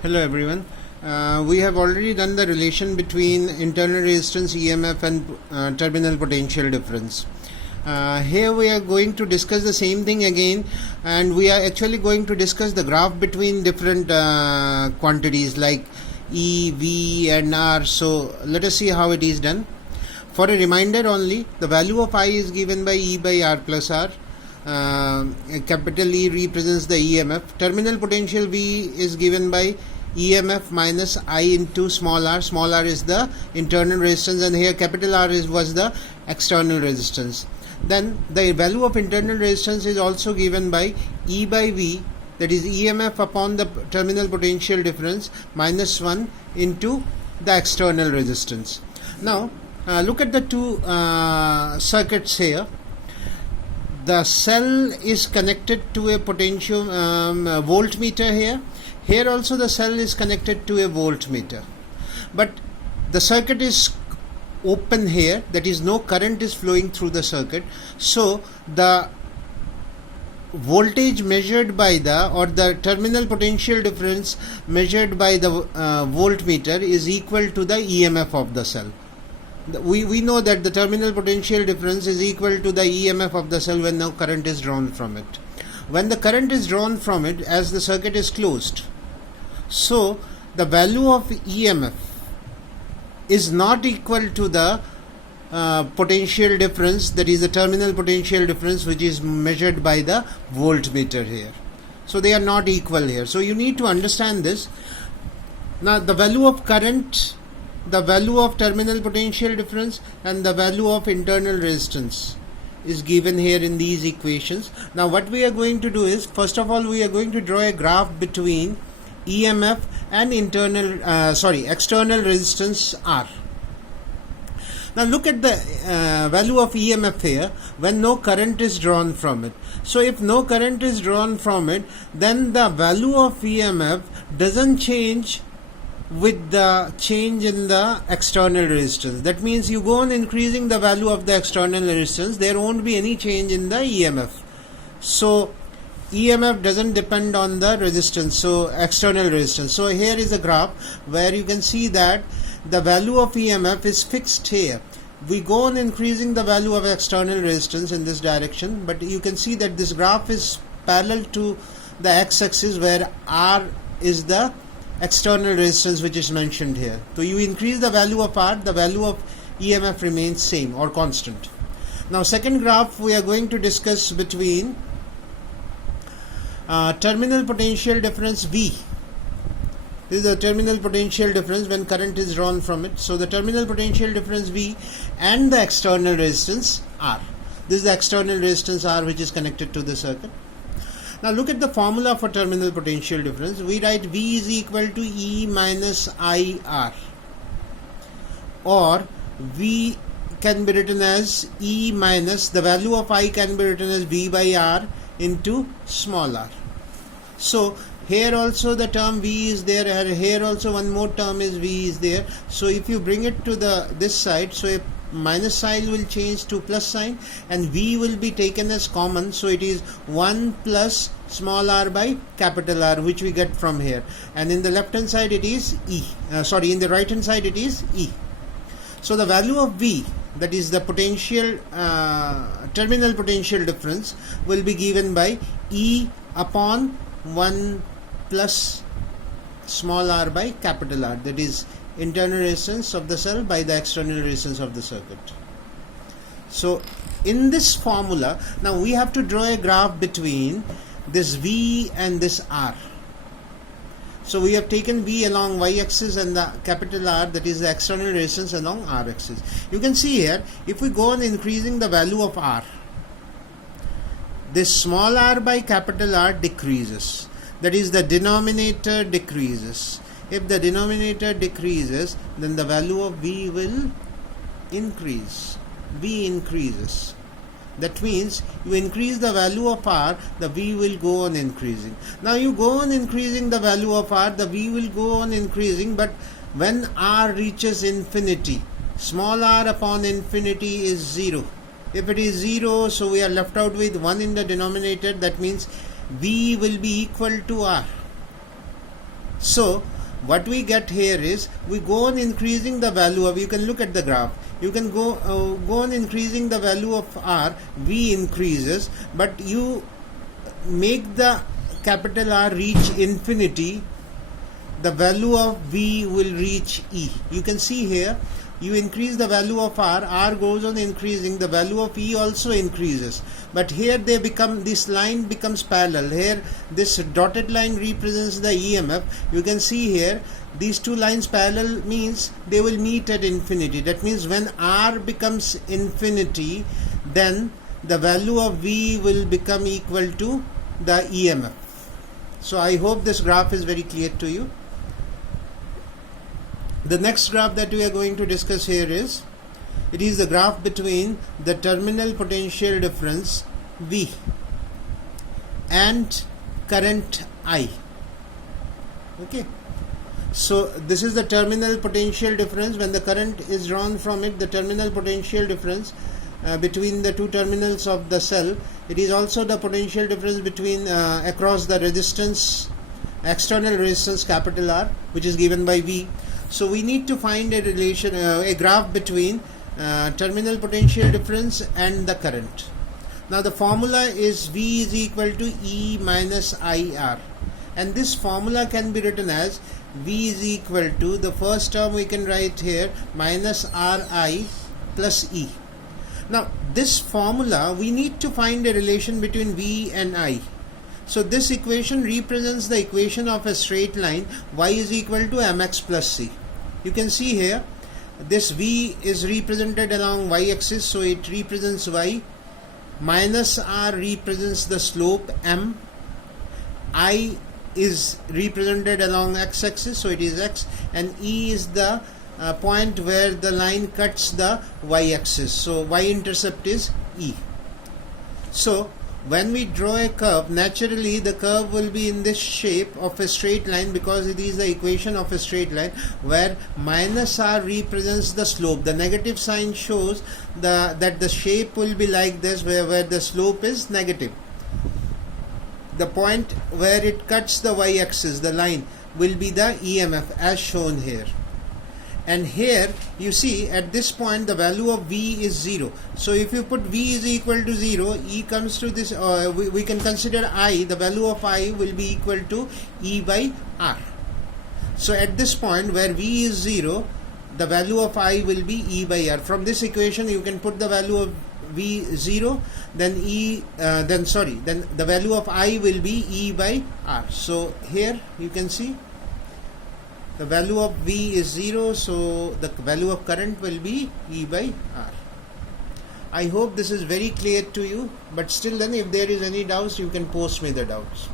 Hello everyone. We have already done the relation between internal resistance EMF and terminal potential difference. Here we are going to discuss the same thing again, and we are actually going to discuss the graph between different quantities like E, V and R. So let us see how it is done. For a reminder only, the value of I is given by E by R plus R. Capital E represents the EMF. Terminal potential V is given by EMF minus I into small r. Small r is the internal resistance, and here capital R was the external resistance. Then the value of internal resistance is also given by E by V, that is EMF upon the terminal potential difference minus 1 into the external resistance. Now look at the two circuits here. The cell is connected to a potential voltmeter here. Here also the cell is connected to a voltmeter. But the circuit is open here, that is no current is flowing through the circuit. So the voltage measured by the terminal potential difference measured by the voltmeter is equal to the EMF of the cell. We know that the terminal potential difference is equal to the EMF of the cell when no current is drawn from it. When the current is drawn from it, as the circuit is closed, so the value of EMF is not equal to the potential difference, that is the terminal potential difference, which is measured by the voltmeter here. So they are not equal here. So you need to understand this. Now the value of current, the value of terminal potential difference and the value of internal resistance is given here in these equations. Now what we are going to do is, first of all, we are going to draw a graph between EMF and external resistance R. Now look at the value of EMF here when no current is drawn from it. So if no current is drawn from it, then the value of EMF doesn't change with the change in the external resistance. That means you go on increasing the value of the external resistance, there won't be any change in the EMF. So EMF doesn't depend on the resistance, so external resistance. So here is a graph where you can see that the value of EMF is fixed here. We go on increasing the value of external resistance in this direction, but you can see that this graph is parallel to the x-axis where R is the external resistance which is mentioned here. So you increase the value of R, the value of EMF remains same or constant. Now second graph we are going to discuss between terminal potential difference V. This is the terminal potential difference when current is drawn from it. So the terminal potential difference V and the external resistance R. This is the external resistance R which is connected to the circuit. Now look at the formula for terminal potential difference. We write V is equal to E minus IR, or V can be written as E minus, the value of I can be written as V by R into small r. So here also the term V is there, here also one more term is V is there. So if you bring it to this side, so a minus sign will change to plus sign and V will be taken as common, so it is 1 plus small r by capital R, which we get from here, and in the left hand side it is E, in the right hand side it is E. So the value of V, that is the potential terminal potential difference, will be given by E upon 1 plus small r by capital R, that is internal resistance of the cell by the external resistance of the circuit. So in this formula, now we have to draw a graph between this V and this R. So we have taken V along y-axis and the capital R, that is the external resistance, along r-axis. You can see here, if we go on increasing the value of R, this small r by capital R decreases, that is the denominator decreases. If the denominator decreases, then the value of V will increase. V increases. That means you increase the value of R, the V will go on increasing. Now you go on increasing the value of R, the V will go on increasing, but when R reaches infinity, small r upon infinity is 0. If it is 0, so we are left out with 1 in the denominator, that means V will be equal to R. So what we get here is we go on increasing the value of, you can look at the graph, you can go on increasing the value of R, V increases, but you make the capital R reach infinity, the value of V will reach E. You can see here, you increase the value of R goes on increasing, the value of E also increases, but here they become, this line becomes parallel. Here this dotted line represents the EMF. You can see here these two lines parallel means they will meet at infinity. That means when R becomes infinity, then the value of V will become equal to the EMF. So I hope this graph is very clear to you. The next graph that we are going to discuss here is, it is the graph between the terminal potential difference V and current I. Okay, so this is the terminal potential difference. When the current is drawn from it, the terminal potential difference between the two terminals of the cell, it is also the potential difference between across the resistance, external resistance capital R, which is given by V. So we need to find a relation, a graph between terminal potential difference and the current. Now the formula is V is equal to E minus IR, and this formula can be written as V is equal to, the first term we can write here, minus Ri plus E. Now this formula, we need to find a relation between V and I. So this equation represents the equation of a straight line, y is equal to mx plus c. You can see here this V is represented along y-axis, so it represents y, minus R represents the slope m, I is represented along x-axis, so it is x, and E is the point where the line cuts the y-axis, so y-intercept is E. So when we draw a curve, naturally the curve will be in this shape of a straight line, because it is the equation of a straight line where minus R represents the slope. The negative sign shows that the shape will be like this, where the slope is negative. The point where it cuts the y-axis, the line, will be the EMF as shown here. And here you see at this point the value of V is 0. So if you put V is equal to 0, E comes to this, we can consider I, the value of I will be equal to E by R. So at this point where V is 0, the value of I will be E by R. From this equation you can put the value of V 0, then then the value of I will be E by R. So here you can see the value of V is 0, so the value of current will be E by R. I hope this is very clear to you, but still then if there is any doubts, you can post me the doubts.